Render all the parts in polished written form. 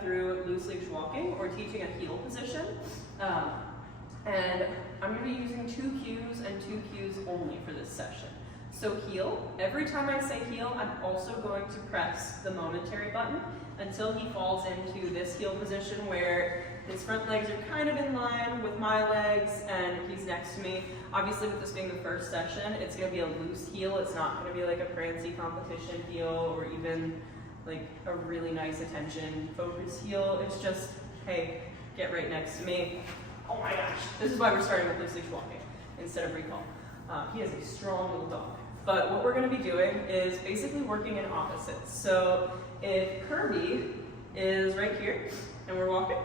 step through loose leash walking or teaching a heel position. And I'm going to be using 2 cues and 2 cues only for this session. So heel, every time I say heel, I'm also going to press the momentary button until he falls into this heel position where his front legs are kind of in line with my legs and he's next to me. Obviously with this being the first session, it's going to be a loose heel. It's not going to be like a prancy competition heel or even like a really nice attention focused heel. It's just, hey, get right next to me. Oh my gosh. This is why we're starting with loose leash walking instead of recall. He is a strong little dog. But what we're going to be doing is basically working in opposites. So if Kirby is right here and we're walking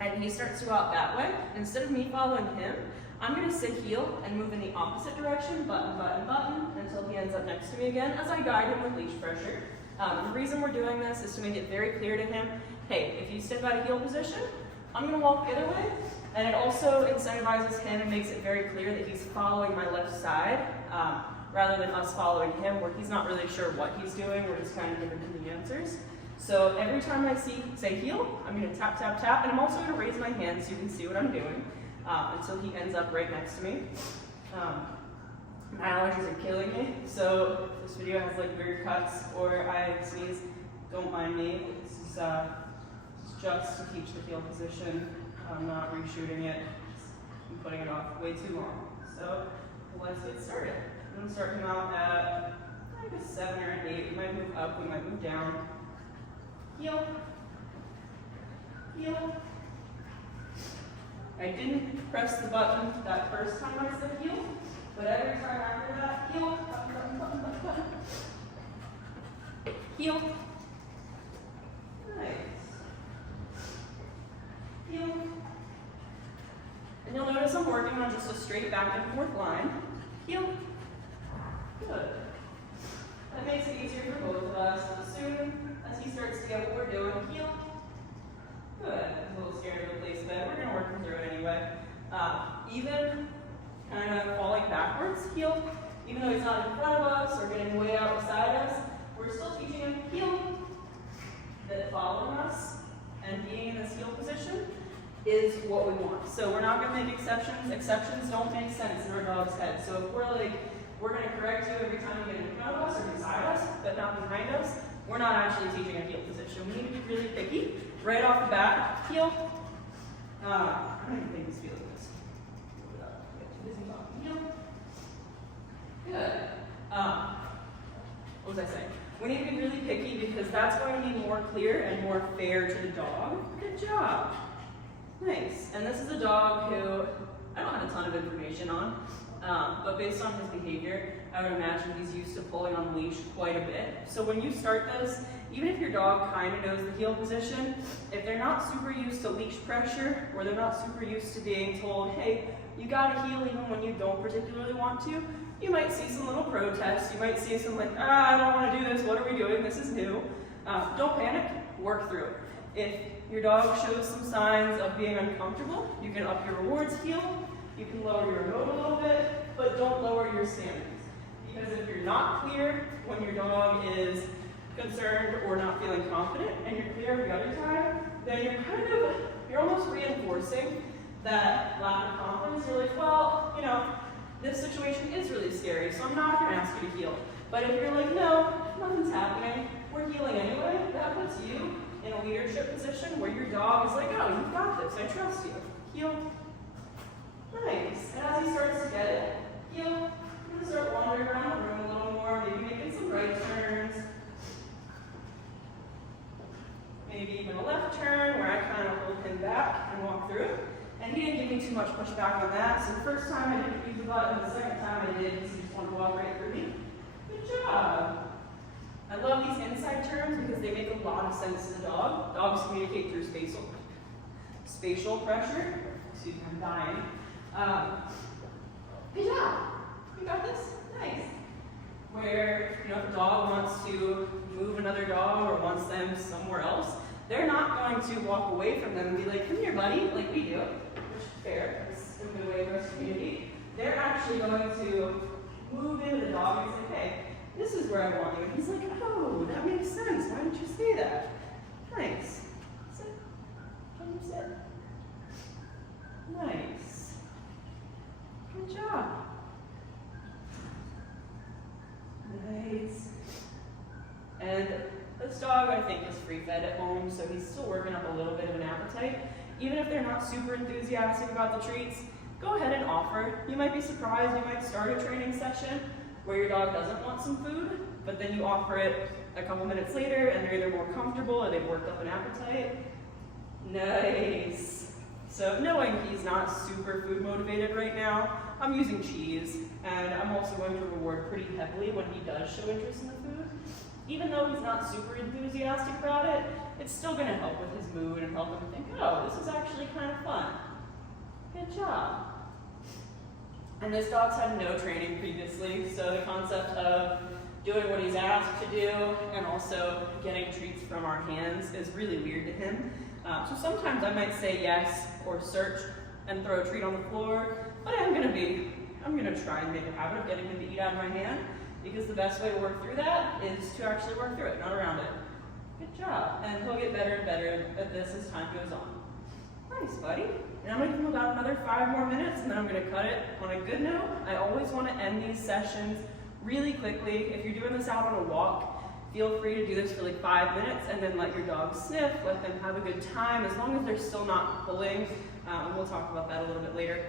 and he starts to go out that way, instead of me following him, I'm going to sit heel and move in the opposite direction, button, button, button, until he ends up next to me again as I guide him with leash pressure. The reason we're doing this is to make it very clear to him, hey, if you step out of heel position, I'm going to walk the other way. And it also incentivizes him and makes it very clear that he's following my left side rather than us following him where he's not really sure what he's doing. We're just kind of giving him the answers. So every time I say heel, I'm going to tap, tap, tap. And I'm also going to raise my hand so you can see what I'm doing until he ends up right next to me. My allergies are killing me. So if this video has like weird cuts or I sneeze, don't mind me. This is just to teach the heel position. I'm not reshooting it. I'm putting it off way too long. So let's get started. I'm going to start him out at like a 7 or an 8. We might move up, we might move down. Heel. Heel. I didn't press the button that first time I said heel, but every time after that, heel, button, button, button, button, button. Heel. Nice. Heel. And you'll notice I'm working on just a straight back and forth line. Heel. Good. That makes it easier for both of us. As soon as he starts to get what we're doing, heel. Good. He's a little scared to replace that. We're going to work him through it anyway. Even kind of falling backwards, heel. Even though he's not in front of us or getting way out beside us, we're still teaching him heel. That following us and being in this heel position is what we want. So we're not going to make exceptions. Exceptions don't make sense in our dog's head. So if we're like, we're going to correct you every time you get in front of us or beside us, but not behind us, we're not actually teaching a heel position. We need to be really picky. Right off the bat, heel. I don't even think he's feeling this. Heel. Good. What was I saying? We need to be really picky because that's going to be more clear and more fair to the dog. Good job. Nice. And this is a dog who I don't have a ton of information on, but based on his behavior, I would imagine he's used to pulling on the leash quite a bit. So when you start this, even if your dog kind of knows the heel position, if they're not super used to leash pressure or they're not super used to being told, hey, you gotta heel even when you don't particularly want to, you might see some little protests. You might see some like, I don't want to do this. What are we doing? This is new. Don't panic. Work through it. If your dog shows some signs of being uncomfortable, you can up your rewards heel. You can lower your remote a little bit, but don't lower your standards. Because if you're not clear when your dog is concerned or not feeling confident, and you're clear every other time, then you're almost reinforcing that lack of confidence. You're like, well, you know, this situation is really scary, so I'm not going to ask you to heel. But if you're like, no, nothing's happening, we're healing anyway, that puts you in a leadership position where your dog is like, oh, you've got this, I trust you. Heel. Nice. And as he starts to get it, heel. You're going to start wandering around the room a little more, maybe making some right turns. Maybe even a left turn where I kind of hold him back and walk through. And he didn't give me too much pushback on that. So the first time I didn't use the button, the second time I did because he just wanted to walk right through me. Good job. I love these inside turns because they make a lot of sense to the dog. Dogs communicate through spatial pressure. Excuse me, I'm dying. Good job. You got this? Nice. Where, you know, if a dog wants to move another dog or wants them somewhere else, they're not going to walk away from them and be like, come here, buddy, like we do, which is fair. It's a good way for us to communicate. They're actually going to move into the dog and say, hey, this is where I want you. And he's like, oh, that makes sense. Why didn't you say that? Nice. nursery fed at home, so he's still working up a little bit of an appetite. Even if they're not super enthusiastic about the treats, go ahead and offer. You might be surprised, you might start a training session where your dog doesn't want some food, but then you offer it a couple minutes later and they're either more comfortable or they've worked up an appetite. Nice. So knowing he's not super food motivated right now, I'm using cheese, and I'm also going to reward pretty heavily when he does show interest in the food. Even though he's not super enthusiastic about it, it's still going to help with his mood and help him think, oh, this is actually kind of fun. Good job. And this dog's had no training previously, so the concept of doing what he's asked to do and also getting treats from our hands is really weird to him. So sometimes I might say yes or search and throw a treat on the floor, but I'm gonna try and make a habit of getting him to eat out of my hand, because the best way to work through that is to actually work through it, not around it. Good job. And he'll get better and better at this as time goes on. Nice, buddy. And I'm gonna give him about another 5 more minutes, and then I'm gonna cut it on a good note. I always wanna end these sessions really quickly. If you're doing this out on a walk, feel free to do this for like 5 minutes and then let your dog sniff, let them have a good time, as long as they're still not pulling, and we'll talk about that a little bit later,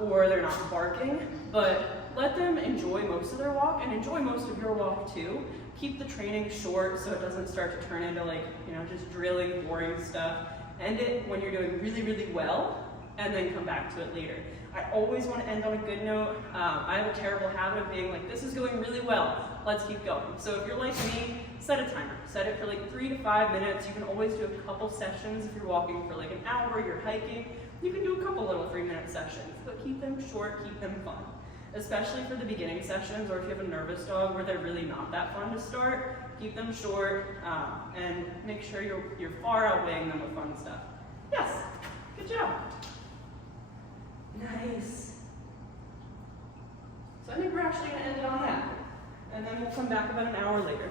or they're not barking, but let them enjoy most of their walk and enjoy most of your walk too. Keep the training short so it doesn't start to turn into like, just drilling, boring stuff. End it when you're doing really, really well, and then come back to it later. I always want to end on a good note. I have a terrible habit of being like, this is going really well, let's keep going. So if you're like me, set a timer. Set it for like 3 to 5 minutes. You can always do a couple sessions. If you're walking for like an hour, you're hiking, you can do a couple little 3-minute sessions, but keep them short, keep them fun. Especially for the beginning sessions, or if you have a nervous dog where they're really not that fun to start, keep them short, and make sure you're far outweighing them with fun stuff. Yes, good job. Nice. So I think we're actually going to end it on that, and then we'll come back about an hour later.